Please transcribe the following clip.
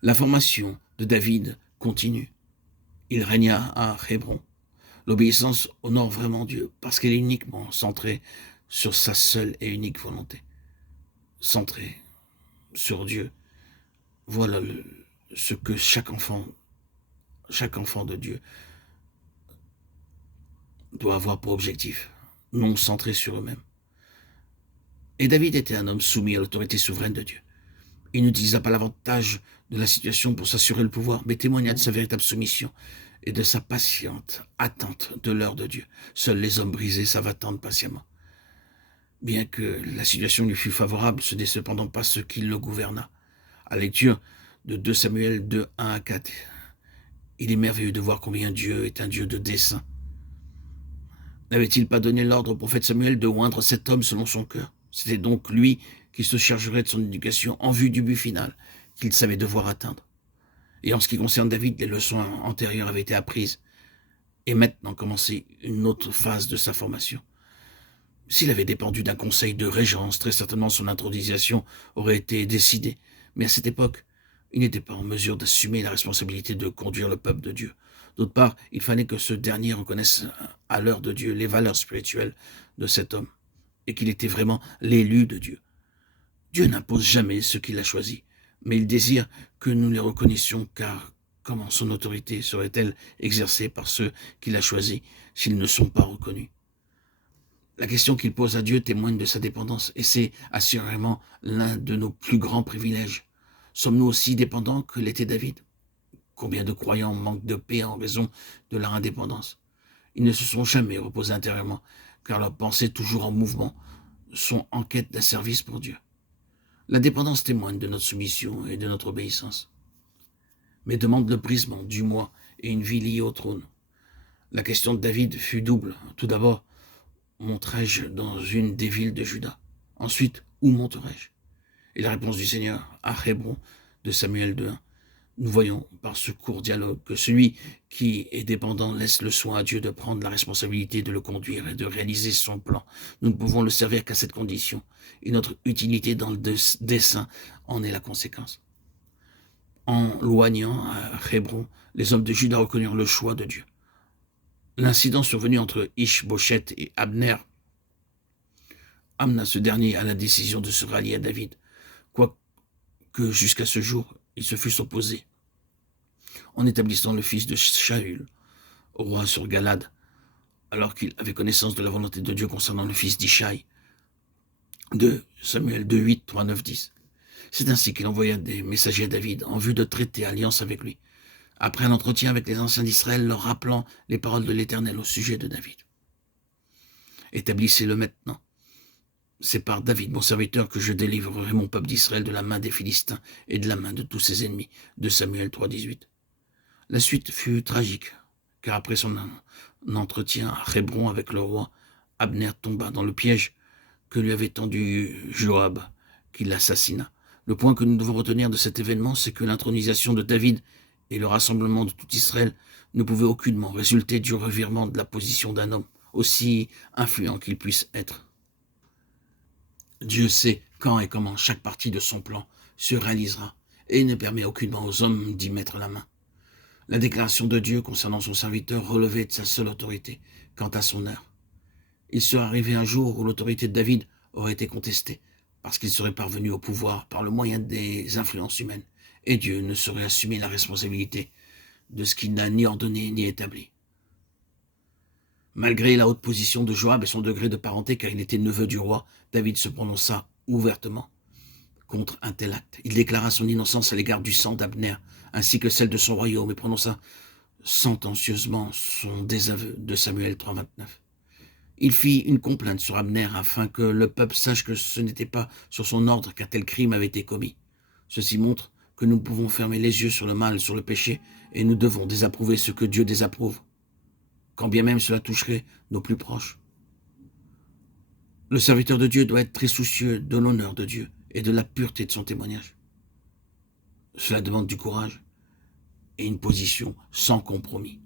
La formation de David continue. Il régna à Hébron. L'obéissance honore vraiment Dieu parce qu'elle est uniquement centrée sur sa seule et unique volonté. Centrée sur Dieu. Voilà ce que chaque enfant de Dieu doit avoir pour objectif, non centré sur eux-mêmes. Et David était un homme soumis à l'autorité souveraine de Dieu. Il n'utilisa pas l'avantage de la situation pour s'assurer le pouvoir, mais témoigna de sa véritable soumission et de sa patiente attente de l'heure de Dieu. Seuls les hommes brisés savent attendre patiemment. Bien que la situation lui fût favorable, ce n'est cependant pas ce qui le gouverna. À la lecture de 2 Samuel 2, 1 à 4, il est merveilleux de voir combien Dieu est un Dieu de dessein. N'avait-il pas donné l'ordre au prophète Samuel de oindre cet homme selon son cœur? C'était donc lui qui se chargerait de son éducation en vue du but final qu'il savait devoir atteindre. Et en ce qui concerne David, les leçons antérieures avaient été apprises. Et maintenant commençait une autre phase de sa formation. S'il avait dépendu d'un conseil de régence, très certainement son intronisation aurait été décidée. Mais à cette époque, il n'était pas en mesure d'assumer la responsabilité de conduire le peuple de Dieu. D'autre part, il fallait que ce dernier reconnaisse à l'heure de Dieu les valeurs spirituelles de cet homme et qu'il était vraiment l'élu de Dieu. Dieu n'impose jamais ce qu'il a choisi, mais il désire que nous les reconnaissions, car comment son autorité serait-elle exercée par ceux qu'il a choisis s'ils ne sont pas reconnus? La question qu'il pose à Dieu témoigne de sa dépendance, et c'est assurément l'un de nos plus grands privilèges. Sommes-nous aussi dépendants que l'était David? Combien de croyants manquent de paix en raison de leur indépendance? Ils ne se sont jamais reposés intérieurement, car leurs pensées, toujours en mouvement, sont en quête d'un service pour Dieu. La dépendance témoigne de notre soumission et de notre obéissance, mais demande le brisement du moi et une vie liée au trône. La question de David fut double. Tout d'abord, monterai-je dans une des villes de Juda? Ensuite, où monterai-je? Et la réponse du Seigneur à Hébron de Samuel 2:1. Nous voyons par ce court dialogue que celui qui est dépendant laisse le soin à Dieu de prendre la responsabilité de le conduire et de réaliser son plan. Nous ne pouvons le servir qu'à cette condition, et notre utilité dans le dessein en est la conséquence. En loignant à Hébron, les hommes de Juda reconnurent le choix de Dieu. L'incident survenu entre Ish-Boshet et Abner amena ce dernier à la décision de se rallier à David, quoique jusqu'à ce jour, ils se fussent opposés, en établissant le fils de Shaül, roi sur Galad, alors qu'il avait connaissance de la volonté de Dieu concernant le fils d'Ishaï, de Samuel 2, 8, 3, 9, 10. C'est ainsi qu'il envoya des messagers à David en vue de traiter alliance avec lui, après un entretien avec les anciens d'Israël leur rappelant les paroles de l'Éternel au sujet de David. Établissez-le maintenant. C'est par David, mon serviteur, que je délivrerai mon peuple d'Israël de la main des Philistins et de la main de tous ses ennemis. De Samuel 3, 18. La suite fut tragique, car après son entretien à Hébron avec le roi, Abner tomba dans le piège que lui avait tendu Joab, qui l'assassina. Le point que nous devons retenir de cet événement, c'est que l'intronisation de David et le rassemblement de tout Israël ne pouvaient aucunement résulter du revirement de la position d'un homme, aussi influent qu'il puisse être. Dieu sait quand et comment chaque partie de son plan se réalisera, et ne permet aucunement aux hommes d'y mettre la main. La déclaration de Dieu concernant son serviteur relevait de sa seule autorité, quant à son heure. Il serait arrivé un jour où l'autorité de David aurait été contestée, parce qu'il serait parvenu au pouvoir par le moyen des influences humaines, et Dieu ne saurait assumer la responsabilité de ce qu'il n'a ni ordonné ni établi. Malgré la haute position de Joab et son degré de parenté, car il était neveu du roi, David se prononça ouvertement contre un tel acte. Il déclara son innocence à l'égard du sang d'Abner, ainsi que celle de son royaume, et prononça sentencieusement son désaveu de Samuel 3, 29. Il fit une complainte sur Abner afin que le peuple sache que ce n'était pas sur son ordre qu'un tel crime avait été commis. Ceci montre que nous pouvons fermer les yeux sur le mal, sur le péché, et nous devons désapprouver ce que Dieu désapprouve, quand bien même cela toucherait nos plus proches. Le serviteur de Dieu doit être très soucieux de l'honneur de Dieu et de la pureté de son témoignage. Cela demande du courage et une position sans compromis.